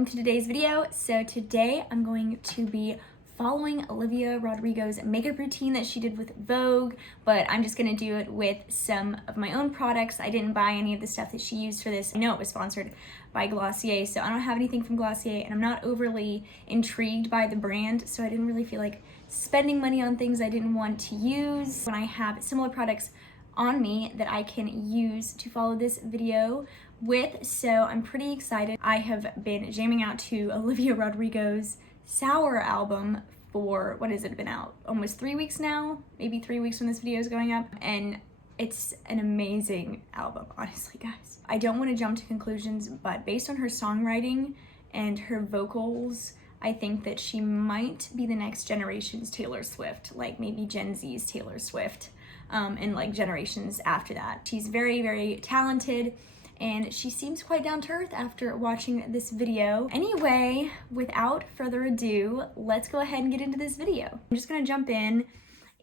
welcome to today's video. So today I'm going to be following Olivia Rodrigo's makeup routine that she did with Vogue, but I'm just gonna do it with some of my own products. I didn't buy any of the stuff that she used for this. I know it was sponsored by Glossier, so I don't have anything from Glossier, and I'm not overly intrigued by the brand, so I didn't really feel like spending money on things I didn't want to use when I have similar products on me that I can use to follow this video with. So I'm pretty excited. I have been jamming out to Olivia Rodrigo's Sour album for, what has it been out? Almost 3 weeks now, maybe 3 weeks when this video is going up, and it's an amazing album, honestly, guys. I don't want to jump to conclusions, but based on her songwriting and her vocals, I think that she might be the next generation's Taylor Swift, like maybe Gen Z's Taylor Swift, and like generations after that. She's very, very talented, and she seems quite down to earth after watching this video. Anyway, without further ado, let's go ahead and get into this video. I'm just gonna jump in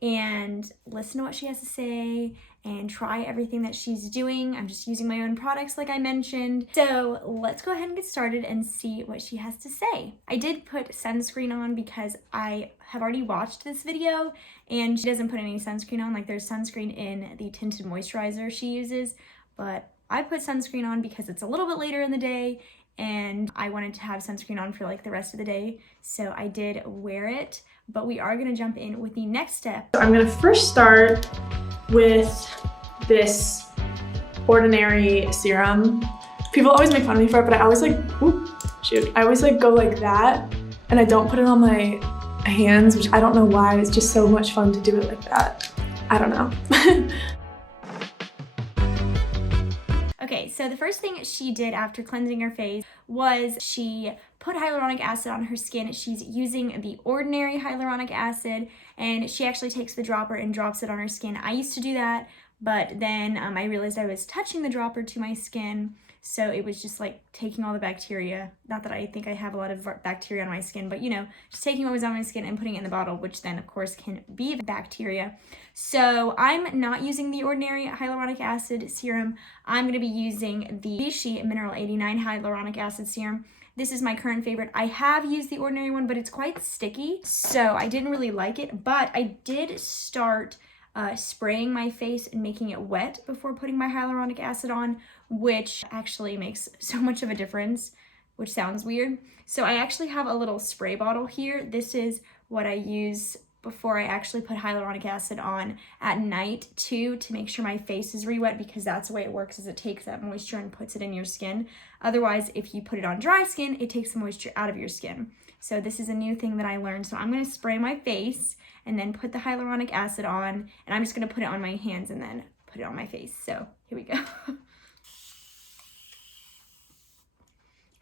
and listen to what she has to say and try everything that she's doing. I'm just using my own products like I mentioned. So let's go ahead and get started and see what she has to say. I did put sunscreen on because I have already watched this video and she doesn't put any sunscreen on. Like, there's sunscreen in the tinted moisturizer she uses, but I put sunscreen on because it's a little bit later in the day and I wanted to have sunscreen on for like the rest of the day. So I did wear it, but we are gonna jump in with the next step. So I'm gonna first start with this Ordinary serum. People always make fun of me for it, but I always I always go like that and I don't put it on my hands, which I don't know why. It's just so much fun to do it like that. I don't know. Okay, so the first thing she did after cleansing her face was she put hyaluronic acid on her skin. She's using the Ordinary hyaluronic acid, and she actually takes the dropper and drops it on her skin. I used to do that, but then I realized I was touching the dropper to my skin, so it was just like taking all the bacteria. Not that I think I have a lot of bacteria on my skin, but you know, just taking what was on my skin and putting it in the bottle, which then of course can be bacteria. So I'm not using the Ordinary hyaluronic acid serum. I'm going to be using the Vichy Mineral 89 hyaluronic acid serum. This is my current favorite. I have used the Ordinary one, but it's quite sticky, so I didn't really like it, but I did start spraying my face and making it wet before putting my hyaluronic acid on, which actually makes so much of a difference, which sounds weird. So I actually have a little spray bottle here. This is what I use before I actually put hyaluronic acid on at night too, to make sure my face is re-wet, because that's the way it works, is it takes that moisture and puts it in your skin. Otherwise, if you put it on dry skin, it takes the moisture out of your skin. So this is a new thing that I learned. So I'm going to spray my face and then put the hyaluronic acid on, and I'm just going to put it on my hands and then put it on my face. So here we go.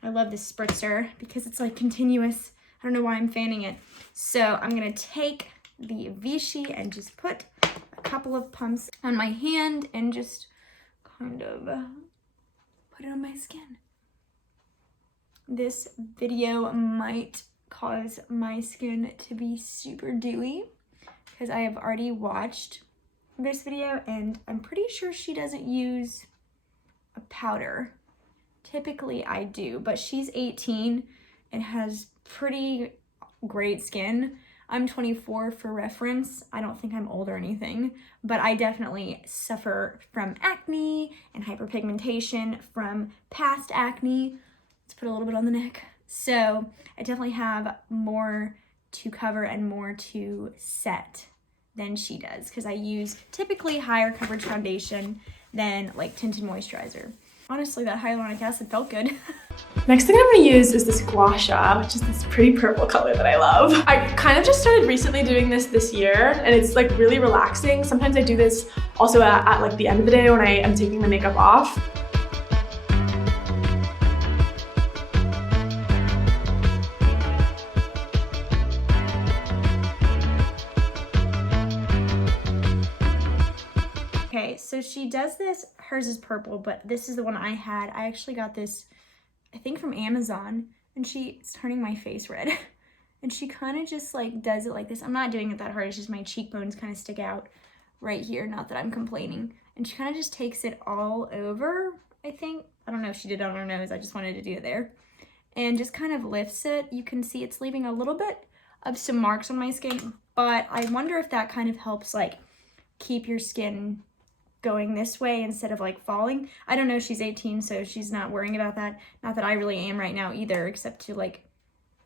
I love this spritzer because it's like continuous. I don't know why I'm fanning it. So I'm going to take the Vichy and just put a couple of pumps on my hand and just kind of put it on my skin. This video might cause my skin to be super dewy because I have already watched this video and I'm pretty sure she doesn't use a powder. Typically I do, but she's 18 and has pretty great skin. I'm 24 for reference. I don't think I'm old or anything, but I definitely suffer from acne and hyperpigmentation from past acne. Let's put a little bit on the neck. So I definitely have more to cover and more to set than she does, because I use typically higher coverage foundation than like tinted moisturizer. Honestly, that hyaluronic acid felt good. Next thing I'm going to use is this Gua Sha, which is this pretty purple color that I love. I kind of just started recently doing this year, and it's like really relaxing. Sometimes I do this also at like the end of the day when I am taking my makeup off. Okay, so she does this, hers is purple, but this is the one I had. I actually got this, I think from Amazon, and it's turning my face red. And she kind of just like does it like this. I'm not doing it that hard, it's just my cheekbones kind of stick out right here, not that I'm complaining. And she kind of just takes it all over, I think. I don't know if she did it on her nose, I just wanted to do it there. and just kind of lifts it. You can see it's leaving a little bit of some marks on my skin, but I wonder if that kind of helps like keep your skin going this way instead of like falling. I don't know, she's 18, so she's not worrying about that. Not that I really am right now either, except to like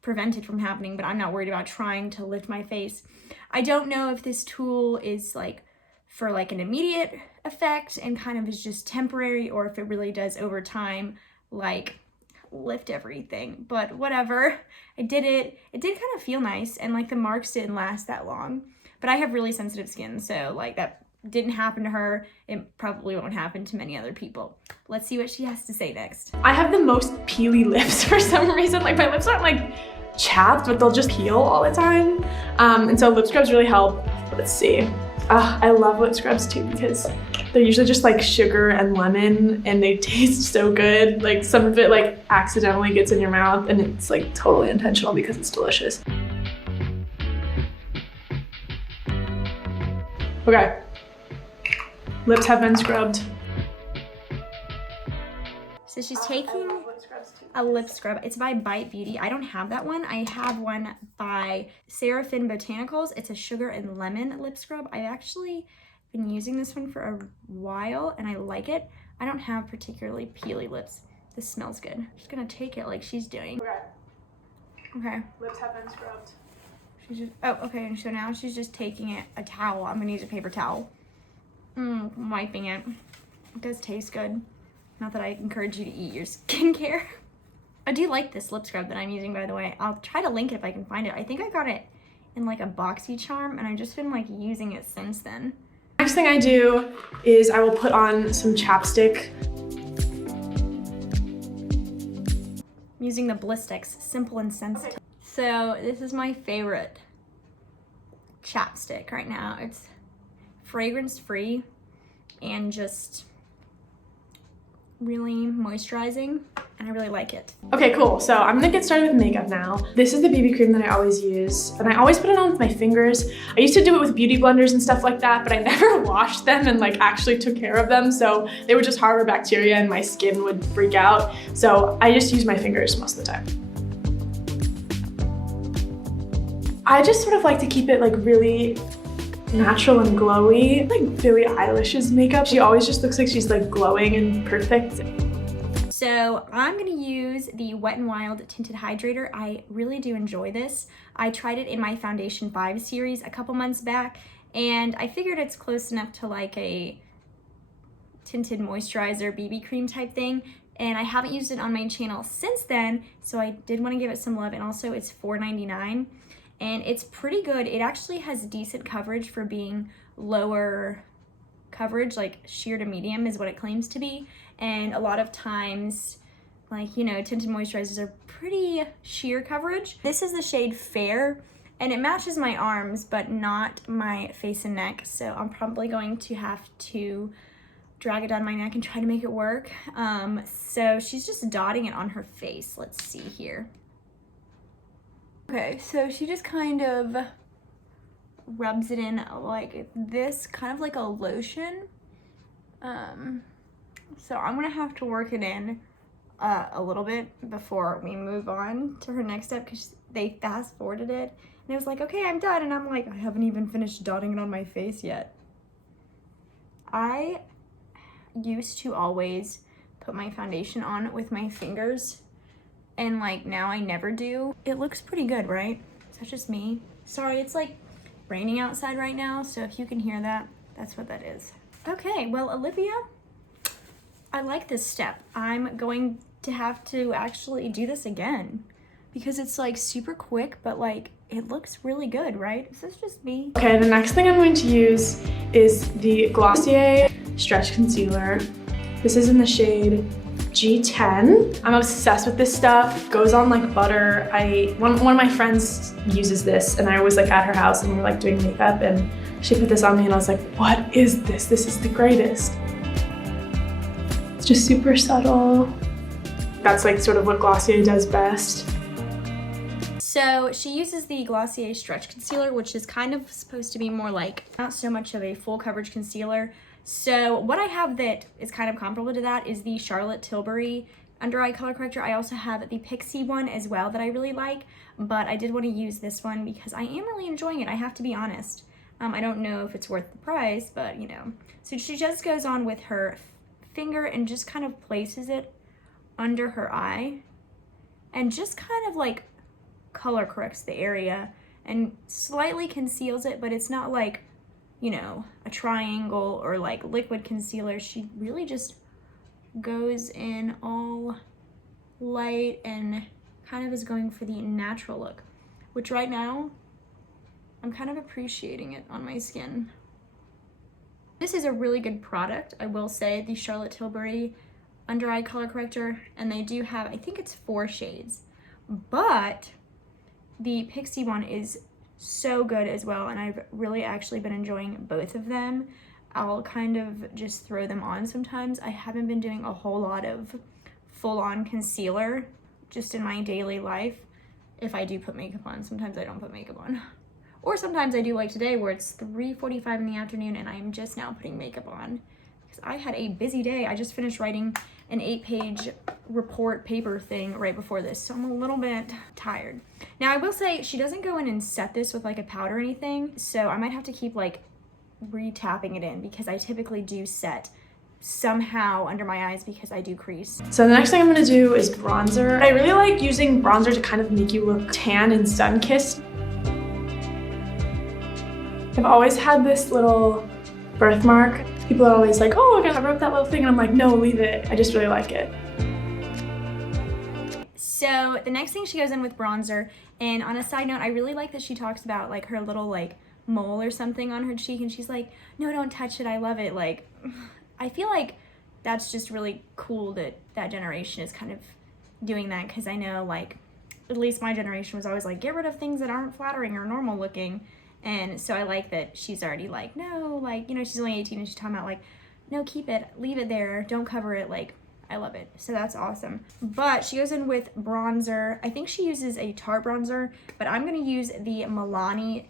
prevent it from happening, but I'm not worried about trying to lift my face. I don't know if this tool is like for like an immediate effect and kind of is just temporary, or if it really does over time like lift everything, but whatever. I did it. It did kind of feel nice, and like the marks didn't last that long, but I have really sensitive skin, so like that didn't happen to her. It probably won't happen to many other people. Let's see what she has to say next. I have the most peely lips for some reason. Like my lips aren't like chapped, but they'll just peel all the time. And so lip scrubs really help. Let's see. I love lip scrubs too because they're usually just like sugar and lemon and they taste so good. Like some of it like accidentally gets in your mouth and it's like totally intentional because it's delicious. Okay. Lips have been scrubbed. So she's taking a lip scrub. It's by Bite Beauty. I don't have that one. I have one by Serafin Botanicals. It's a sugar and lemon lip scrub. I've actually been using this one for a while and I like it. I don't have particularly peely lips. This smells good. I'm just gonna take it like she's doing. Okay. Lips have been scrubbed. She's just, oh, okay, and so now she's just taking a towel. I'm gonna use a paper towel. Wiping it. It does taste good. Not that I encourage you to eat your skincare. I do like this lip scrub that I'm using, by the way. I'll try to link it if I can find it. I think I got it in like a BoxyCharm, and I've just been like using it since then. Next thing I do is I will put on some chapstick. I'm using the Blistex Simple and Sensitive. Okay. So this is my favorite chapstick right now. It's fragrance free and just really moisturizing, and I really like it. Okay, cool. So I'm gonna get started with makeup now. This is the BB cream that I always use, and I always put it on with my fingers. I used to do it with beauty blenders and stuff like that, but I never washed them and like actually took care of them, so they would just harbor bacteria and my skin would freak out. So I just use my fingers most of the time. I just sort of like to keep it like really natural and glowy, like Billie Eilish's makeup. She always just looks like she's like glowing and perfect. So I'm gonna use the Wet n Wild Tinted Hydrator. I really do enjoy this. I tried it in my Foundation 5 series a couple months back, and I figured it's close enough to like a tinted moisturizer BB cream type thing, and I haven't used it on my channel since then, so I did want to give it some love. And also it's $4.99. And it's pretty good. It actually has decent coverage for being lower coverage, like sheer to medium is what it claims to be. And a lot of times, like, you know, tinted moisturizers are pretty sheer coverage. This is the shade Fair, and it matches my arms, but not my face and neck. So I'm probably going to have to drag it down my neck and try to make it work. So she's just dotting it on her face. Let's see here. Okay, so she just kind of rubs it in like this, kind of like a lotion. So I'm gonna have to work it in a little bit before we move on to her next step, because they fast forwarded it. And it was like, okay, I'm done. And I'm like, I haven't even finished dotting it on my face yet. I used to always put my foundation on with my fingers, and like now I never do. It looks pretty good, right? Is that just me? Sorry, it's like raining outside right now, so if you can hear that, that's what that is. Okay, well, Olivia, I like this step. I'm going to have to actually do this again because it's like super quick, but like it looks really good, right? Is this just me? Okay, the next thing I'm going to use is the Glossier Stretch Concealer. This is in the shade G10. I'm obsessed with this stuff. It goes on like butter. One of my friends uses this, and I was like at her house and we were like doing makeup, and she put this on me and I was like, what is this? This is the greatest. It's just super subtle. That's like sort of what Glossier does best. So she uses the Glossier Stretch Concealer, which is kind of supposed to be more like, not so much of a full coverage concealer. So what I have that is kind of comparable to that is the Charlotte Tilbury under eye color corrector. I also have the Pixie one as well that I really like, but I did want to use this one because I am really enjoying it, I have to be honest. I don't know if it's worth the price, but you know. So she just goes on with her finger and just kind of places it under her eye and just kind of like color corrects the area and slightly conceals it, but it's not like, you know, a triangle or like liquid concealer. She really just goes in all light and kind of is going for the natural look, which right now I'm kind of appreciating it on my skin. This is a really good product, I will say, the Charlotte Tilbury under eye color corrector, and they do have, I think it's 4 shades, but the Pixie one is so good as well, and I've really actually been enjoying both of them. I'll kind of just throw them on sometimes. I haven't been doing a whole lot of full-on concealer just in my daily life. If I do put makeup on, sometimes I don't put makeup on. Or sometimes I do, like today where it's 3:45 in the afternoon and I'm just now putting makeup on because I had a busy day. I just finished writing an 8-page report paper thing right before this, so I'm a little bit tired. Now I will say she doesn't go in and set this with like a powder or anything, so I might have to keep like re-tapping it in because I typically do set somehow under my eyes because I do crease. So the next thing I'm gonna do is bronzer. I really like using bronzer to kind of make you look tan and sun-kissed. I've always had this little birthmark. People are always like, oh, we're gonna cover up that little thing, and I'm like, no, leave it. I just really like it. So the next thing she goes in with bronzer, and on a side note, I really like that she talks about like her little like mole or something on her cheek, and she's like, no, don't touch it, I love it. Like, I feel like that's just really cool that that generation is kind of doing that, because I know like at least my generation was always like, get rid of things that aren't flattering or normal looking. And so I like that she's already like, no, like, you know, she's only 18 and she's talking about like, no, keep it, leave it there, don't cover it. Like, I love it. So that's awesome. But she goes in with bronzer. I think she uses a Tarte bronzer, but I'm going to use the Milani,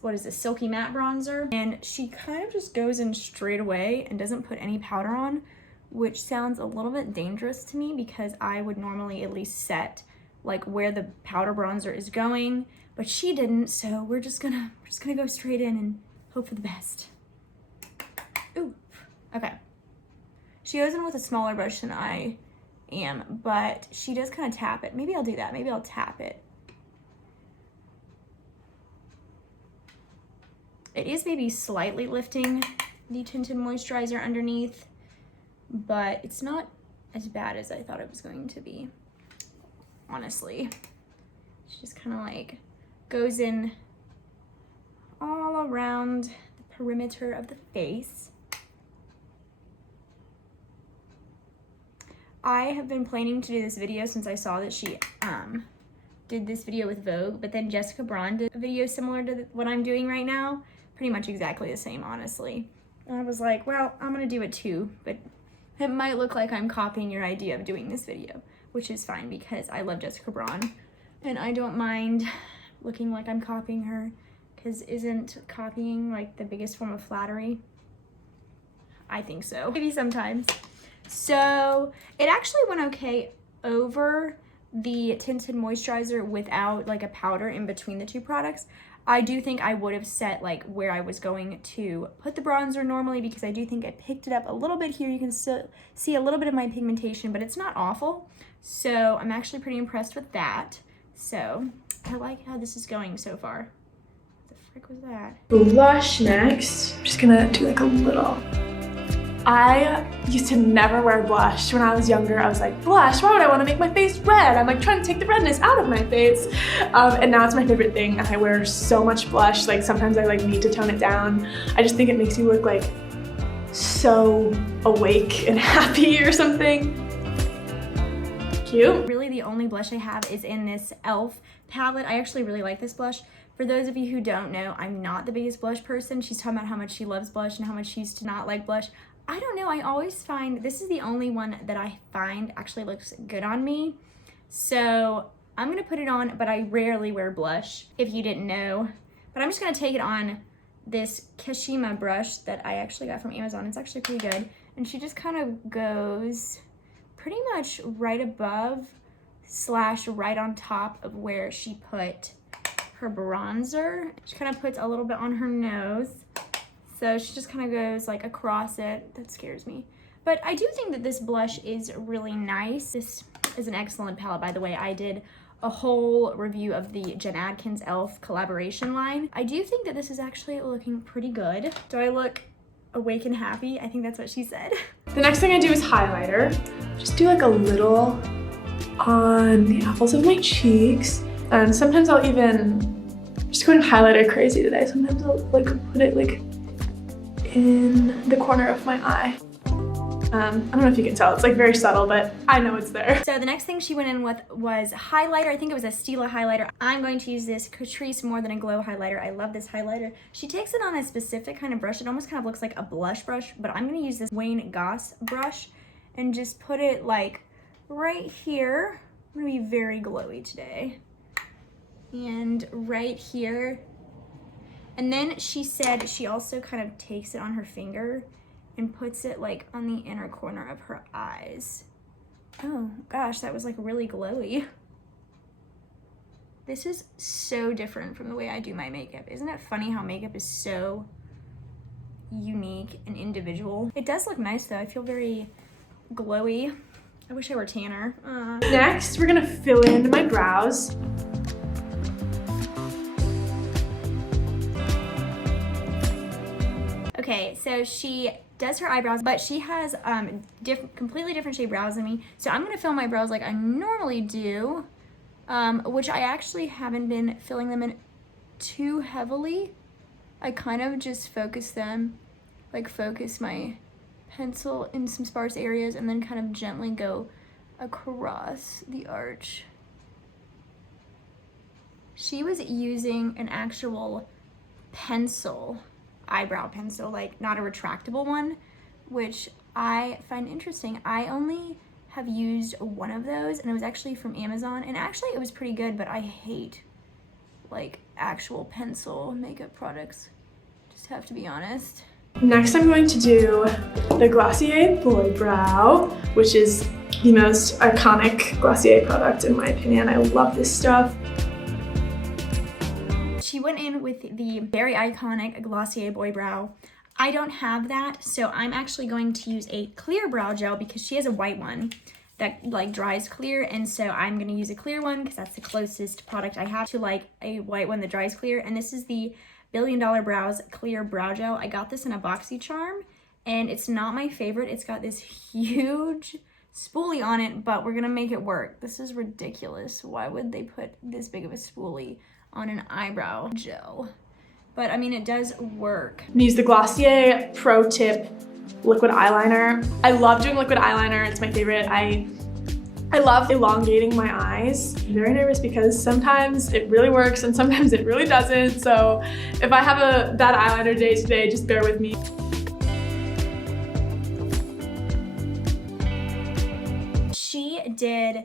what is this, Silky Matte bronzer. And she kind of just goes in straight away and doesn't put any powder on, which sounds a little bit dangerous to me because I would normally at least set like where the powder bronzer is going, but she didn't, so we're just gonna go straight in and hope for the best. Ooh, okay. She goes in with a smaller brush than I am, but she does kind of tap it. Maybe I'll do that. Maybe I'll tap it. It is maybe slightly lifting the Tinted moisturizer underneath, but it's not as bad as I thought it was going to be, honestly. She just kind of like goes in all around the perimeter of the face. I have been planning to do this video since I saw that she did this video with Vogue, but then Jessica Braun did a video similar to what I'm doing right now, pretty much exactly the same, honestly. And I was like, well, I'm gonna do it too, but it might look like I'm copying your idea of doing this video, which is fine because I love Jessica Braun and I don't mind looking like I'm copying her, because isn't copying like the biggest form of flattery? I think so, maybe sometimes. So it actually went okay over the Tinted moisturizer without like a powder in between the two products. I do think I would have set like where I was going to put the bronzer normally, because I do think I picked it up a little bit here. You can still see a little bit of my pigmentation, but it's not awful. So I'm actually pretty impressed with that. So I like how this is going so far. What the frick was that? Blush next. I'm just gonna do like a little. I used to never wear blush when I was younger. I was like, blush, why would I want to make my face red? I'm like trying to take the redness out of my face. And now it's my favorite thing. And I wear so much blush. Like sometimes I like need to tone it down. I just think it makes you look like so awake and happy or something. Cute. Really the only blush I have is in this e.l.f. palette. I actually really like this blush. For those of you who don't know, I'm not the biggest blush person. She's talking about how much she loves blush and how much she used to not like blush. I don't know, I always find, this is the only one that I find actually looks good on me. So I'm gonna put it on, but I rarely wear blush, if you didn't know. But I'm just gonna take it on this Kashima brush that I actually got from Amazon. It's actually pretty good. And she just kind of goes pretty much right above / right on top of where she put her bronzer. She kind of puts a little bit on her nose. So she just kind of goes like across it. That scares me. But I do think that this blush is really nice. This is an excellent palette, by the way. I did a whole review of the Jen Atkins e.l.f. collaboration line. I do think that this is actually looking pretty good. Do I look awake and happy? I think that's what she said. The next thing I do is highlighter. Just do like a little on the apples of my cheeks. And sometimes I'll even just going highlighter crazy today. Sometimes I'll like put it like in the corner of my eye. I don't know if you can tell, it's like very subtle, but I know it's there. So the next thing she went in with was highlighter. I think it was a Stila highlighter. I'm going to use this Catrice More Than a Glow highlighter. I love this highlighter. She takes it on a specific kind of brush. It almost kind of looks like a blush brush, but I'm gonna use this Wayne Goss brush and just put it like right here. I'm gonna be very glowy today. And right here. And then she said she also kind of takes it on her finger and puts it like on the inner corner of her eyes. Oh gosh, that was like really glowy. This is so different from the way I do my makeup. Isn't it funny how makeup is so unique and individual? It does look nice though. I feel very glowy. I wish I were tanner. Next, we're gonna fill in my brows. Okay, so she does her eyebrows, but she has completely different shaped brows than me. So I'm gonna fill my brows like I normally do, which I actually haven't been filling them in too heavily. I kind of just focus my pencil in some sparse areas and then kind of gently go across the arch. She was using an actual pencil, eyebrow pencil, like not a retractable one, which I find interesting. I only have used one of those and it was actually from Amazon, and actually it was pretty good, but I hate like actual pencil makeup products, just have to be honest. Next, I'm going to do the Glossier Boy Brow, which is the most iconic Glossier product in my opinion. I love this stuff. She went in with the very iconic Glossier Boy Brow. I don't have that, so I'm actually going to use a clear brow gel because she has a white one that like dries clear, and so I'm gonna use a clear one because that's the closest product I have to like a white one that dries clear, and this is the Billion Dollar Brows Clear Brow Gel. I got this in a BoxyCharm, and it's not my favorite. It's got this huge spoolie on it, but we're gonna make it work. This is ridiculous. Why would they put this big of a spoolie on an eyebrow gel? But I mean, it does work. I'm gonna use the Glossier Pro Tip liquid eyeliner. I love doing liquid eyeliner. It's my favorite. I love elongating my eyes. I'm very nervous because sometimes it really works and sometimes it really doesn't. So if I have a bad eyeliner day today, just bear with me. She did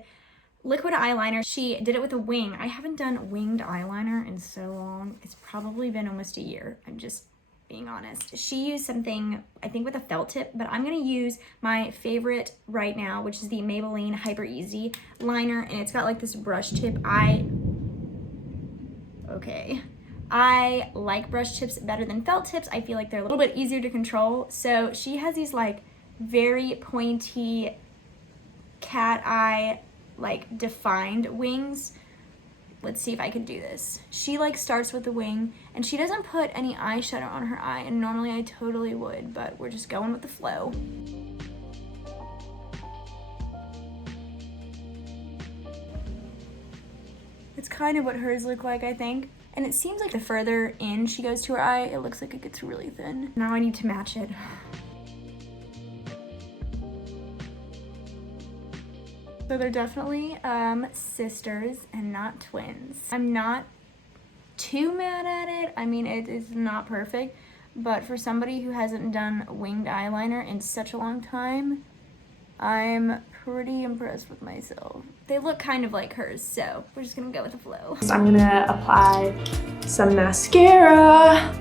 liquid eyeliner. She did it with a wing. I haven't done winged eyeliner in so long. It's probably been almost a year. I'm just being honest. She used something, I think with a felt tip, but I'm gonna use my favorite right now, which is the Maybelline Hyper Easy liner, and it's got like this brush tip. I like brush tips better than felt tips. I feel like they're a little bit easier to control. So she has these like very pointy cat eye, like defined wings. Let's see if I can do this. She like starts with the wing and she doesn't put any eyeshadow on her eye, and normally I totally would, but we're just going with the flow. It's kind of what hers look like, I think. And it seems like the further in she goes to her eye, it looks like it gets really thin. Now I need to match it. So they're definitely sisters and not twins. I'm not too mad at it. I mean, it is not perfect, but for somebody who hasn't done winged eyeliner in such a long time, I'm pretty impressed with myself. They look kind of like hers, so we're just gonna go with the flow. So I'm gonna apply some mascara.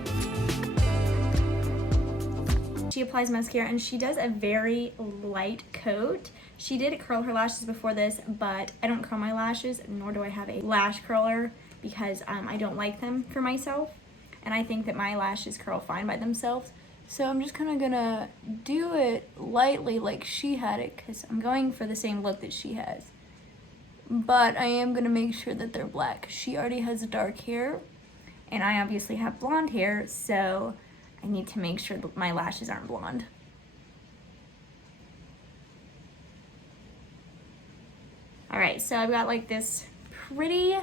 She applies mascara and she does a very light coat. She did curl her lashes before this, but I don't curl my lashes, nor do I have a lash curler because I don't like them for myself. And I think that my lashes curl fine by themselves. So I'm just kind of gonna do it lightly like she had it because I'm going for the same look that she has. But I am gonna make sure that they're black. She already has dark hair and I obviously have blonde hair, so I need to make sure that my lashes aren't blonde. All right, so I've got like this pretty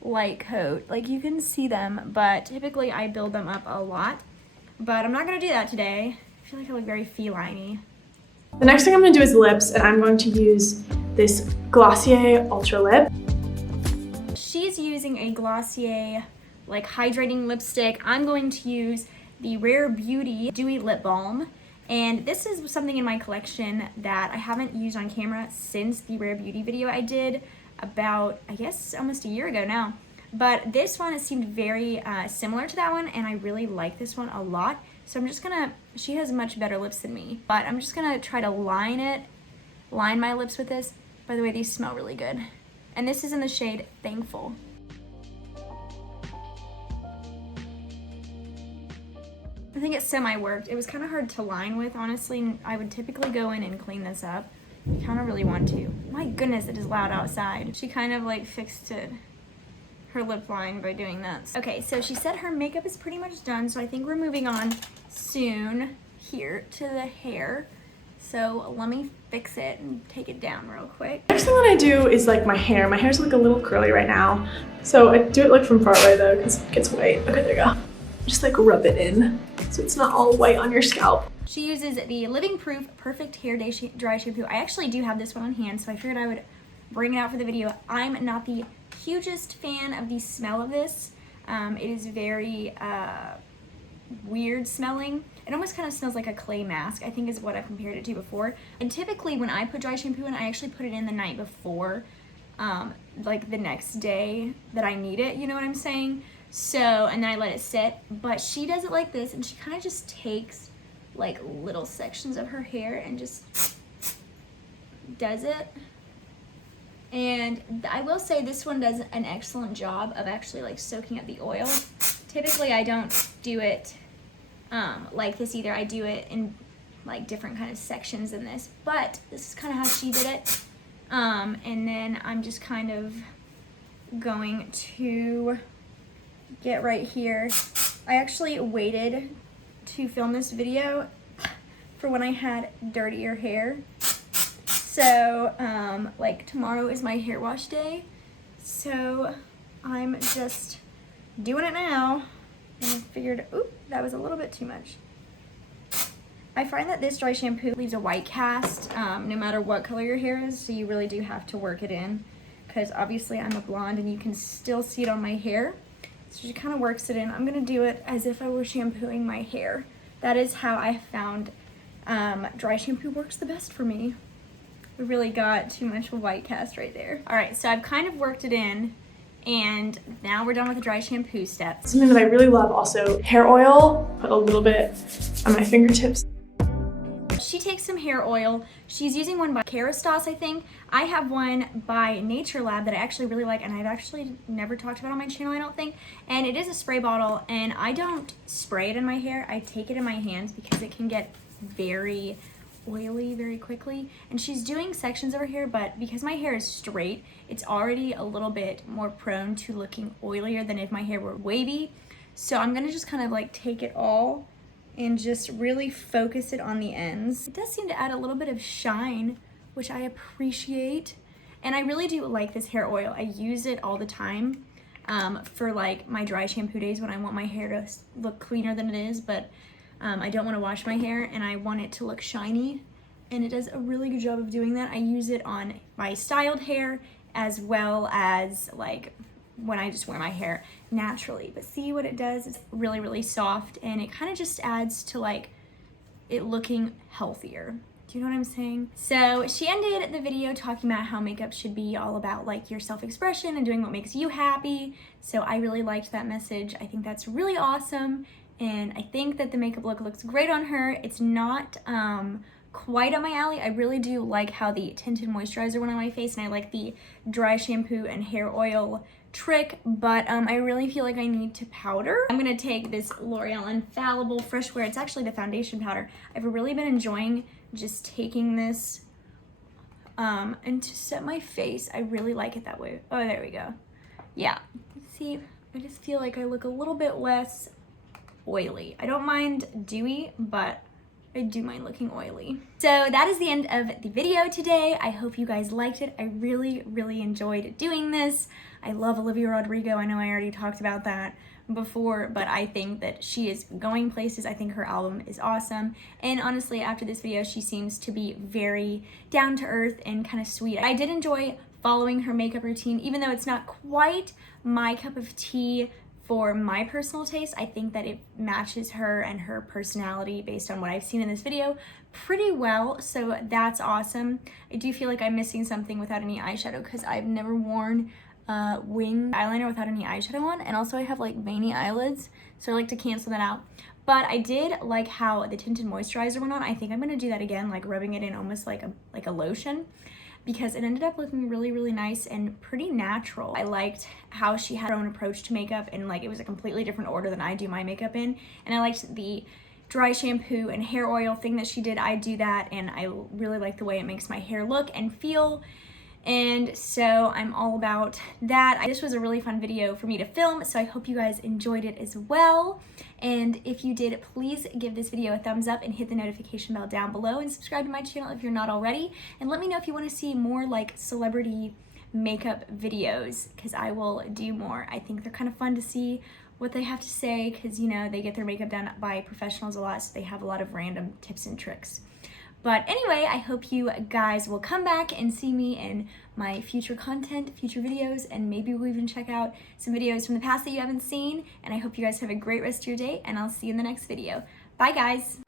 light coat. Like you can see them, but typically I build them up a lot. But I'm not gonna do that today. I feel like I look very feline-y. The next thing I'm gonna do is lips, and I'm going to use this Glossier Ultra Lip. She's using a Glossier like hydrating lipstick. I'm going to use the Rare Beauty Dewy Lip Balm. And this is something in my collection that I haven't used on camera since the Rare Beauty video I did about, I guess, almost a year ago now. But this one, it seemed very similar to that one, and I really like this one a lot. So I'm just gonna, she has much better lips than me, but I'm just gonna try to line my lips with this. By the way, these smell really good. And this is in the shade Thankful. I think it semi-worked. It was kind of hard to line with, honestly. I would typically go in and clean this up. I kind of really want to. My goodness, it is loud outside. She kind of like fixed her lip line by doing that. Okay, so she said her makeup is pretty much done, so I think we're moving on soon here to the hair. So let me fix it and take it down real quick. Next thing that I do is like my hair. My hair's like a little curly right now. So I do it like from far away though, because it gets white. Okay, there you go. Just like rub it in so it's not all white on your scalp. She uses the Living Proof Perfect Hair Day Dry Shampoo. I actually do have this one on hand, so I figured I would bring it out for the video. I'm not the hugest fan of the smell of this. It is very weird smelling. It almost kind of smells like a clay mask, I think is what I've compared it to before. And typically when I put dry shampoo in, I actually put it in the night before, like the next day that I need it, you know what I'm saying? So, and then I let it sit, but she does it like this, and she kind of just takes like little sections of her hair and just does it. And I will say this one does an excellent job of actually like soaking up the oil. Typically I don't do it like this either. I do it in like different kind of sections in this, but this is kind of how she did it. And then I'm just kind of going to get right here. I actually waited to film this video for when I had dirtier hair. So, like tomorrow is my hair wash day. So I'm just doing it now. And I figured, oop, that was a little bit too much. I find that this dry shampoo leaves a white cast no matter what color your hair is. So you really do have to work it in. Because obviously I'm a blonde and you can still see it on my hair. So she kind of works it in. I'm going to do it as if I were shampooing my hair. That is how I found dry shampoo works the best for me. We really got too much white cast right there. All right, so I've kind of worked it in, and now we're done with the dry shampoo step. Something that I really love also, hair oil. Put a little bit on my fingertips. She takes some hair oil. She's using one by Catrice, I think. I have one by Nature Lab that I actually really like, and I've actually never talked about on my channel, I don't think. And it is a spray bottle, and I don't spray it in my hair. I take it in my hands because it can get very oily very quickly. And she's doing sections of her hair, but because my hair is straight, it's already a little bit more prone to looking oilier than if my hair were wavy. So I'm gonna just kind of like take it all and just really focus it on the ends. It does seem to add a little bit of shine, which I appreciate. And I really do like this hair oil. I use it all the time for like my dry shampoo days when I want my hair to look cleaner than it is, but I don't want to wash my hair and I want it to look shiny. And it does a really good job of doing that. I use it on my styled hair as well as like when I just wear my hair naturally. But see what it does? It's really, really soft, and it kind of just adds to like it looking healthier. Do you know what I'm saying? So she ended the video talking about how makeup should be all about like your self-expression and doing what makes you happy. So I really liked that message. I think that's really awesome. and I think that the makeup look looks great on her. It's not quite on my alley. I really do like how the tinted moisturizer went on my face, and I like the dry shampoo and hair oil trick, but I really feel like I need to powder. I'm gonna take this L'Oreal Infallible Fresh Wear. It's actually the foundation powder. I've really been enjoying just taking this and to set my face. I really like it that way. Oh, there we go. Yeah, see, I just feel like I look a little bit less oily. I don't mind dewy, but I do mind looking oily. So that is the end of the video today. I hope you guys liked it. I really, really enjoyed doing this. I love Olivia Rodrigo. I know I already talked about that before, but I think that she is going places. I think her album is awesome. And honestly, after this video, she seems to be very down to earth and kind of sweet. I did enjoy following her makeup routine, even though it's not quite my cup of tea for my personal taste. I think that it matches her and her personality based on what I've seen in this video pretty well, so that's awesome. I do feel like I'm missing something without any eyeshadow because I've never worn wing eyeliner without any eyeshadow on, and also I have like veiny eyelids, so I like to cancel that out. But I did like how the tinted moisturizer went on. I think I'm gonna do that again, like rubbing it in almost like a lotion, because it ended up looking really, really nice and pretty natural. I liked how she had her own approach to makeup, and like it was a completely different order than I do my makeup in. And I liked the dry shampoo and hair oil thing that she did. I do that, and I really like the way it makes my hair look and feel. And so I'm all about that. This was a really fun video for me to film, so I hope you guys enjoyed it as well. And if you did, please give this video a thumbs up and hit the notification bell down below, and subscribe to my channel if you're not already. And let me know if you want to see more like celebrity makeup videos, because I will do more. I think they're kind of fun to see what they have to say, because you know, they get their makeup done by professionals a lot, so they have a lot of random tips and tricks. But anyway, I hope you guys will come back and see me in my future content, future videos, and maybe we'll even check out some videos from the past that you haven't seen. And I hope you guys have a great rest of your day, and I'll see you in the next video. Bye, guys.